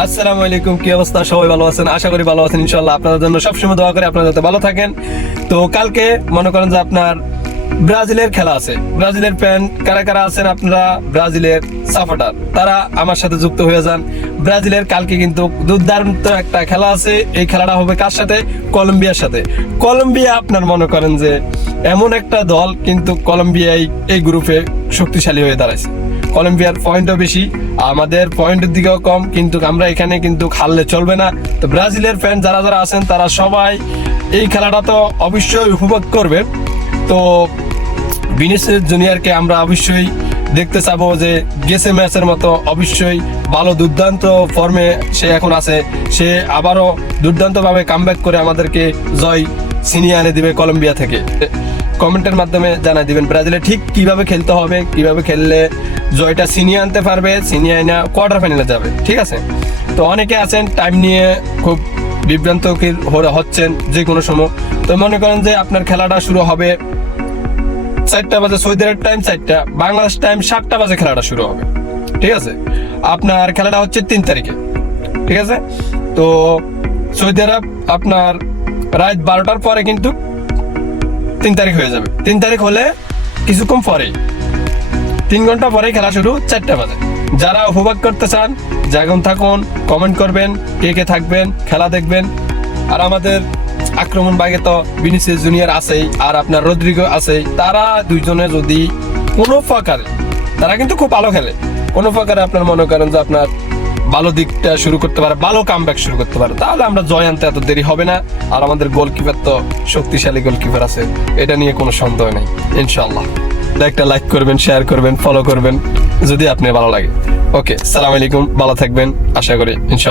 আসসালামু আলাইকুম, কি অবস্থা? সবাই ভালো আছেন? আশা করি ভালো আছেন। ইনশাআল্লাহ আপনাদের জন্য সবসময় দোয়া করি আপনারা যাতে ভালো থাকেন। তো কালকে মনে করেন যে আপনার ব্রাজিলের খেলা আছে। ব্রাজিলের ফ্যান কারা কারা আছেন আপনারা, ব্রাজিলের সাপোর্টার, তারা আমার সাথে যুক্ত হয়ে যান। ব্রাজিলের কালকে কিন্তু দুর্দান্ত একটা খেলা আছে। এই খেলাটা হবে কার সাথে? কলম্বিয়ার সাথে। কলম্বিয়া আপনার মনে করেন যে এমন একটা দল, কিন্তু কলম্বিয়াই এই গ্রুপে শক্তিশালী হয়ে দাঁড়াইছে। কলম্বিয়ার পয়েন্টও বেশি, আমাদের পয়েন্টের দিকেও কম, কিন্তু আমরা এখানে কিন্তু হারলে চলবে না। তো ব্রাজিলের ফ্যান যারা যারা আছেন তারা সবাই এই খেলাটা তো অবশ্যই উপভোগ করবে। তো ভিনিসিয়াস জুনিয়রকে আমরা অবশ্যই দেখতে চাবো যে গেছে ম্যাচের মতো অবশ্যই ভালো দুর্দান্ত ফর্মে সে এখন আছে। সে আবারও দুর্দান্তভাবে কামব্যাক করে আমাদেরকে জয় ছিনিয়ে এনে দিবে কলম্বিয়া থেকে। কমেন্টের মাধ্যমে জানাই দিবেন ব্রাজিলে ঠিক কিভাবে খেলতে হবে, কিভাবে খেললে জয়টা ছিনিয়ে আনতে পারবে, ছিনিয়ে আনা কোয়ার্টার ফাইনালে যাবে। ঠিক আছে? তো অনেকে আছেন টাইম নিয়ে খুব বিভ্রান্ত হচ্ছেন যে কোনো সময়। তো মনে করেন যে আপনার খেলাটা শুরু হবে 4টা বাজে সৌদি আরব টাইম, 4টা বাংলাদেশ টাইম 7টা বাজে খেলাটা শুরু হবে। ঠিক আছে? আপনার খেলাটা হচ্ছে 3 তারিখে। ঠিক আছে? তো সৌদি আরব আপনার রাত 12টার পরে কিন্তু 3 তারিখ হয়ে যাবে। 3 তারিখ হলে কিছুক্ষণ পরেই 3 ঘন্টা পরেই খেলা শুরু 4টা বাজে। যারা উপভোগ করতে চান জায়গা থাকুন, কমেন্ট করবেন কে কে থাকবেন, খেলা দেখবেন। আর আমাদের আক্রমণ ভাগে তো ভিনিসিয়াস জুনিয়র আছেই, আর আপনার রদ্রিগো আছেই। তারা দুইজনে যদি কোনো প্রকারে, তারা কিন্তু খুব ভালো খেলে, কোনো প্রকারে আপনার মনে করেন যে আপনার ভালো দিকটা শুরু করতে পারে, ভালো কামব্যাক শুরু করতে পারে, তাহলে আমরা জয় আনতে এত দেরি হবে না। আর আমাদের গোলকিপার তো শক্তিশালী গোলকিপার আছে, এটা নিয়ে কোনো সন্দেহ নেই ইনশাআল্লাহ। একটা লাইক করবেন, শেয়ার করবেন, ফলো করবেন যদি আপনি ভালো লাগে। ওকে, সালাম আলাইকুম, ভালো থাকবেন আশা করি ইনশাআল্লাহ।